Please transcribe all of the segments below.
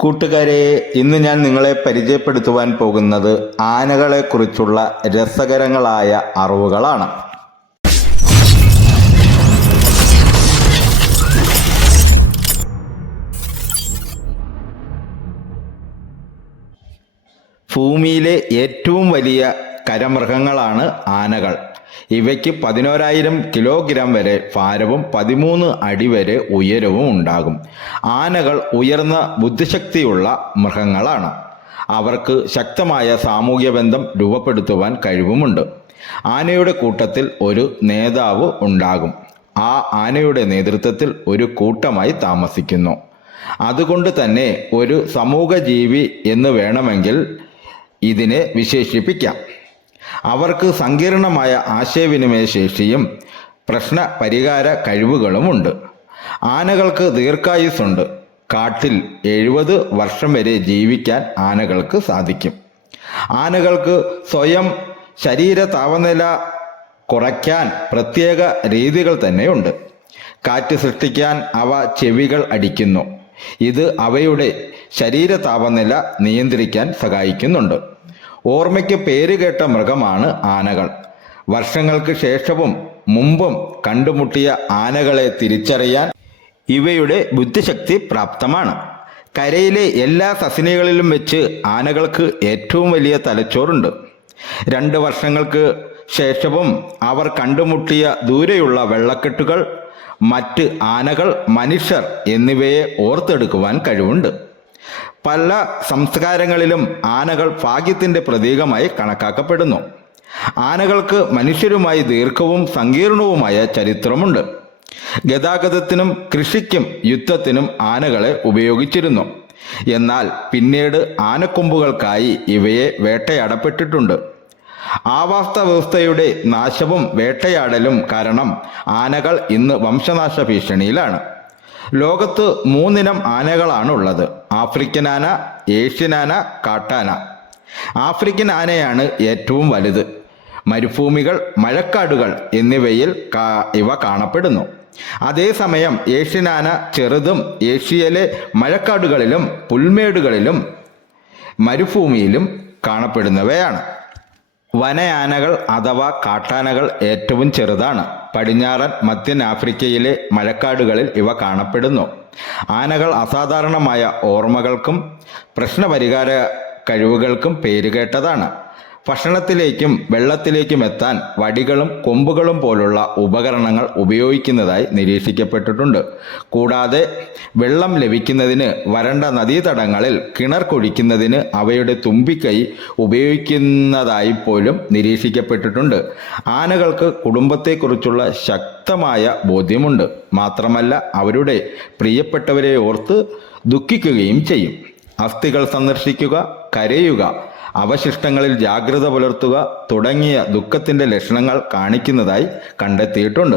കൂട്ടുകാരെ ഇന്ന് ഞാൻ നിങ്ങളെ പരിചയപ്പെടുത്തുവാൻ പോകുന്നത് ആനകളെക്കുറിച്ചുള്ള രസകരങ്ങളായ അറിവുകളാണ്. ഭൂമിയിലെ ഏറ്റവും വലിയ കരമൃഗങ്ങളാണ് ആനകൾ. ഇവയ്ക്ക് പതിനോരായിരം കിലോഗ്രാം വരെ ഭാരവും പതിമൂന്ന് അടി വരെ ഉയരവും ഉണ്ടാകും. ആനകൾ ഉയർന്ന ബുദ്ധിശക്തിയുള്ള മൃഗങ്ങളാണ്. അവർക്ക് ശക്തമായ സാമൂഹ്യ ബന്ധം രൂപപ്പെടുത്തുവാൻ കഴിവുമുണ്ട്. ആനയുടെ കൂട്ടത്തിൽ ഒരു നേതാവ് ഉണ്ടാകും. ആ ആനയുടെ നേതൃത്വത്തിൽ ഒരു കൂട്ടമായി താമസിക്കുന്നു. അതുകൊണ്ട് തന്നെ ഒരു സമൂഹജീവി എന്ന് വേണമെങ്കിൽ ഇതിനെ വിശേഷിപ്പിക്കാം. അവർക്ക് സങ്കീർണമായ ആശയവിനിമയ ശേഷിയും പ്രശ്ന പരിഹാര കഴിവുകളുമുണ്ട്. ആനകൾക്ക് ദീർഘായുസ്സുണ്ട്. കാട്ടിൽ എഴുപത് വർഷം വരെ ജീവിക്കാൻ ആനകൾക്ക് സാധിക്കും. ആനകൾക്ക് സ്വയം ശരീര താപനില കുറയ്ക്കാൻ പ്രത്യേക രീതികൾ തന്നെയുണ്ട്. കാറ്റ് സൃഷ്ടിക്കാൻ അവ ചെവികൾ അടിക്കുന്നു. ഇത് അവയുടെ ശരീര താപനില നിയന്ത്രിക്കാൻ സഹായിക്കുന്നുണ്ട്. ഓർമ്മയ്ക്ക് പേരുകേട്ട മൃഗമാണ് ആനകൾ. വർഷങ്ങൾക്ക് ശേഷവും മുമ്പും കണ്ടുമുട്ടിയ ആനകളെ തിരിച്ചറിയാൻ ഇവയുടെ ബുദ്ധിശക്തി പ്രാപ്തമാണ്. കരയിലെ എല്ലാ സസിനികളിലും വെച്ച് ആനകൾക്ക് ഏറ്റവും വലിയ തലച്ചോറുണ്ട്. രണ്ട് വർഷങ്ങൾക്ക് ശേഷവും അവർ കണ്ടുമുട്ടിയ ദൂരെയുള്ള വെള്ളക്കെട്ടുകൾ മറ്റ് ആനകൾ മനുഷ്യർ എന്നിവയെ ഓർത്തെടുക്കുവാൻ കഴിവുണ്ട്. പല സംസ്കാരങ്ങളിലും ആനകൾ ഭാഗ്യത്തിന്റെ പ്രതീകമായി കണക്കാക്കപ്പെടുന്നു. ആനകൾക്ക് മനുഷ്യരുമായി ദീർഘവും സങ്കീർണവുമായ ചരിത്രമുണ്ട്. ഗതാഗതത്തിനും കൃഷിക്കും യുദ്ധത്തിനും ആനകളെ ഉപയോഗിച്ചിരുന്നു. എന്നാൽ പിന്നീട് ആനക്കൊമ്പുകൾക്കായി ഇവയെ വേട്ടയാടപ്പെട്ടിട്ടുണ്ട്. ആവാസ്ഥ വ്യവസ്ഥയുടെ നാശവും വേട്ടയാടലും കാരണം ആനകൾ ഇന്ന് വംശനാശ ഭീഷണിയിലാണ്. ലോകത്ത് മൂന്നിനം ആനകളാണ് ഉള്ളത് ആഫ്രിക്കൻ ആന ഏഷ്യൻ ആന കാട്ടാന. ആഫ്രിക്കൻ ആനയാണ് ഏറ്റവും വലുത്. മരുഭൂമികൾ മഴക്കാടുകൾ എന്നിവയിൽ ഇവ കാണപ്പെടുന്നു. അതേസമയം ഏഷ്യൻ ആന ചെറുതും ഏഷ്യയിലെ മഴക്കാടുകളിലും പുൽമേടുകളിലും മരുഭൂമിയിലും കാണപ്പെടുന്നവയാണ്. വനയാനകൾ അഥവാ കാട്ടാനകൾ ഏറ്റവും ചെറുതാണ്. പടിഞ്ഞാറൻ മധ്യൻ ആഫ്രിക്കയിലെ മഴക്കാടുകളിൽ ഇവ കാണപ്പെടുന്നു. ആനകൾ അസാധാരണമായ ഓർമ്മകൾക്കും പ്രശ്നപരിഹാര കഴിവുകൾക്കും പേരുകേട്ടതാണ്. ഭക്ഷണത്തിലേക്കും വെള്ളത്തിലേക്കും എത്താൻ വടികളും കൊമ്പുകളും പോലുള്ള ഉപകരണങ്ങൾ ഉപയോഗിക്കുന്നതായി നിരീക്ഷിക്കപ്പെട്ടിട്ടുണ്ട്. കൂടാതെ വെള്ളം ലഭിക്കുന്നതിന് വരണ്ട നദീതടങ്ങളിൽ കിണർ കുഴിക്കുന്നതിന് അവയുടെ തുമ്പിക്കൈ ഉപയോഗിക്കുന്നതായി പോലും നിരീക്ഷിക്കപ്പെട്ടിട്ടുണ്ട്. ആനകൾക്ക് കുടുംബത്തെക്കുറിച്ചുള്ള ശക്തമായ ബോധ്യമുണ്ട്. മാത്രമല്ല അവരുടെ പ്രിയപ്പെട്ടവരെ ഓർത്ത് ദുഃഖിക്കുകയും ചെയ്യും. അസ്ഥികൾ സന്ദർശിക്കുക കരയുക അവശിഷ്ടങ്ങളിൽ ജാഗ്രത പുലർത്തുക തുടങ്ങിയ ദുഃഖത്തിന്റെ ലക്ഷണങ്ങൾ കാണിക്കുന്നതായി കണ്ടെത്തിയിട്ടുണ്ട്.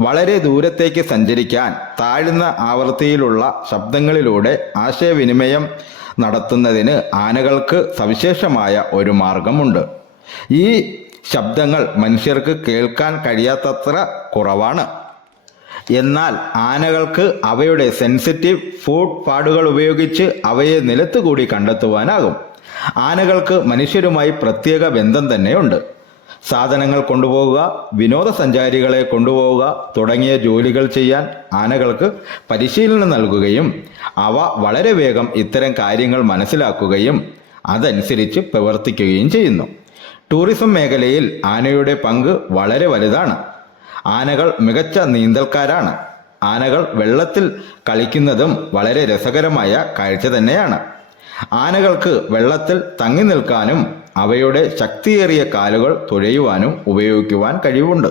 വളരെ ദൂരത്തേക്ക് സഞ്ചരിക്കാൻ താഴ്ന്ന ആവൃത്തിയിലുള്ള ശബ്ദങ്ങളിലൂടെ ആശയവിനിമയം നടത്തുന്നതിന് ആനകൾക്ക് സവിശേഷമായ ഒരു മാർഗമുണ്ട്. ഈ ശബ്ദങ്ങൾ മനുഷ്യർക്ക് കേൾക്കാൻ കഴിയാത്തത്ര കുറവാണ്. എന്നാൽ ആനകൾക്ക് അവയുടെ സെൻസിറ്റീവ് ഫുഡ് പാടുകൾ ഉപയോഗിച്ച് അവയെ നിലത്തുകൂടി കണ്ടെത്തുവാനാകും. ആനകൾക്ക് മനുഷ്യരുമായി പ്രത്യേക ബന്ധം തന്നെയുണ്ട്. സാധനങ്ങൾ കൊണ്ടുപോവുക വിനോദസഞ്ചാരികളെ കൊണ്ടുപോവുക തുടങ്ങിയ ജോലികൾ ചെയ്യാൻ ആനകൾക്ക് പരിശീലനം നൽകുകയും അവ വളരെ വേഗം ഇത്തരം കാര്യങ്ങൾ മനസ്സിലാക്കുകയും അതനുസരിച്ച് പ്രവർത്തിക്കുകയും ചെയ്യുന്നു. ടൂറിസം മേഖലയിൽ ആനയുടെ പങ്ക് വളരെ വലുതാണ്. ആനകൾ മികച്ച നീന്തൽക്കാരാണ്. ആനകൾ വെള്ളത്തിൽ കളിക്കുന്നതും വളരെ രസകരമായ കാഴ്ച തന്നെയാണ്. ആനകൾക്ക് വെള്ളത്തിൽ തങ്ങി നിൽക്കാനും അവയുടെ ശക്തിയേറിയ കാലുകൾ തുഴയുവാനും ഉപയോഗിക്കുവാൻ കഴിവുണ്ട്.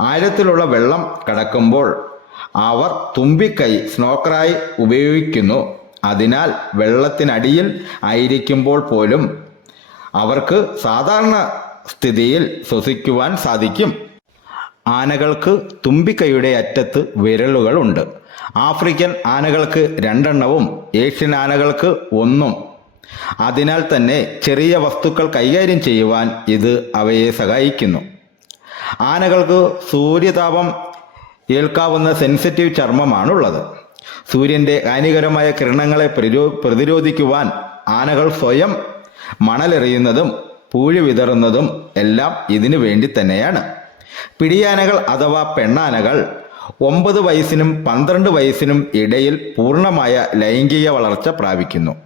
ആഴത്തിലുള്ള വെള്ളം കടക്കുമ്പോൾ അവർ തുമ്പിക്കൈ സ്നോക്കറായി ഉപയോഗിക്കുന്നു. അതിനാൽ വെള്ളത്തിനടിയിൽ ആയിരിക്കുമ്പോൾ പോലും അവർക്ക് സാധാരണ സ്ഥിതിയിൽ ശ്വസിക്കുവാൻ സാധിക്കും. ആനകൾക്ക് തുമ്പിക്കൈയുടെ അറ്റത്ത് വിരലുകൾ ഉണ്ട് ആഫ്രിക്കൻ ആനകൾക്ക് രണ്ടെണ്ണവും ഏഷ്യൻ ആനകൾക്ക് ഒന്നും. അതിനാൽ തന്നെ ചെറിയ വസ്തുക്കൾ കൈകാര്യം ചെയ്യുവാൻ ഇത് അവയെ സഹായിക്കുന്നു. ആനകൾക്ക് സൂര്യതാപം ഏൽക്കാവുന്ന സെൻസിറ്റീവ് ചർമ്മമാണുള്ളത്. സൂര്യന്റെ ഹാനികരമായ കിരണങ്ങളെ പ്രതിരോ പ്രതിരോധിക്കുവാൻ ആനകൾ സ്വയം മണലെറിയുന്നതും പൂഴി വിതറുന്നതും എല്ലാം ഇതിനു വേണ്ടി തന്നെയാണ്. പിടിയാനകൾ അഥവാ പെണ്ണാനകൾ ഒമ്പത് വയസ്സിനും പന്ത്രണ്ട് വയസ്സിനും ഇടയിൽ പൂർണമായ ലൈംഗിക വളർച്ച പ്രാപിക്കുന്നു.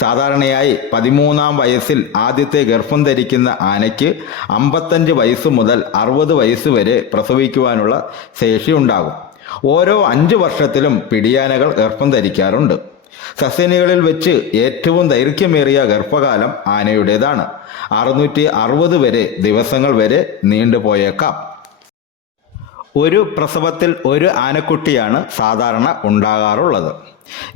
സാധാരണയായി പതിമൂന്നാം വയസ്സിൽ ആദ്യത്തെ ഗർഭം ധരിക്കുന്ന ആനയ്ക്ക് അമ്പത്തഞ്ച് വയസ്സ് മുതൽ അറുപത് വയസ്സ് വരെ പ്രസവിക്കുവാനുള്ള ശേഷി ഉണ്ടാകും. ഓരോ അഞ്ച് വർഷത്തിലും പിടിയാനകൾ ഗർഭം ധരിക്കാറുണ്ട്. സസ്യനികളിൽ വെച്ച് ഏറ്റവും ദൈർഘ്യമേറിയ ഗർഭകാലം ആനയുടേതാണ്. അറുന്നൂറ്റി അറുപത് വരെ ദിവസങ്ങൾ വരെ നീണ്ടുപോയേക്കാം. ഒരു പ്രസവത്തിൽ ഒരു ആനക്കുട്ടിയാണ് സാധാരണ ഉണ്ടാകാറുള്ളത്.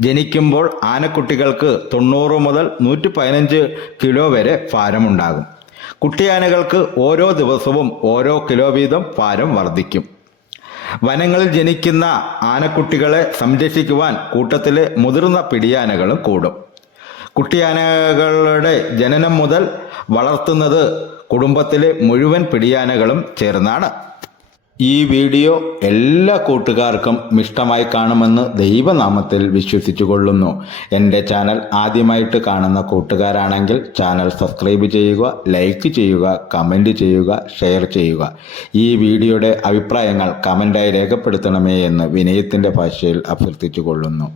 ജനിക്കുമ്പോൾ ആനക്കുട്ടികൾക്ക് തൊണ്ണൂറ് മുതൽ നൂറ്റി പതിനഞ്ച് കിലോ വരെ ഭാരമുണ്ടാകും. കുട്ടിയാനകൾക്ക് ഓരോ ദിവസവും ഓരോ കിലോ വീതം ഭാരം വർദ്ധിക്കും. വനങ്ങളിൽ ജനിക്കുന്ന ആനക്കുട്ടികളെ സംരക്ഷിക്കുവാൻ കൂട്ടത്തിലെ മുതിർന്ന പിടിയാനകളും കൂടും. കുട്ടിയാനകളുടെ ജനനം മുതൽ വളർത്തുന്നത് കുടുംബത്തിലെ മുഴുവൻ പിടിയാനകളും ചേർന്നാണ്. ഈ വീഡിയോ എല്ലാ കൂട്ടുകാർക്കും ഇഷ്ടമായി കാണുമെന്ന് ദൈവനാമത്തിൽ വിശ്വസിച്ചു കൊള്ളുന്നു എന്റെ ചാനൽ ആദ്യമായിട്ട് കാണുന്ന കൂട്ടുകാരാണെങ്കിൽ ചാനൽ സബ്സ്ക്രൈബ് ചെയ്യുക ലൈക്ക് ചെയ്യുക കമന്റ് ചെയ്യുക ഷെയർ ചെയ്യുക. ഈ വീഡിയോയുടെ അഭിപ്രായങ്ങൾ കമന്റായി രേഖപ്പെടുത്തണമേ എന്ന് വിനയത്തിന്റെ ഭാഷയിൽ അഭ്യർത്ഥിച്ചു കൊള്ളുന്നു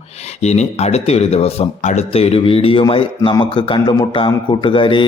ഇനി അടുത്തൊരു ദിവസം അടുത്തൊരു വീഡിയോയുമായി നമുക്ക് കണ്ടുമുട്ടാം കൂട്ടുകാരേ.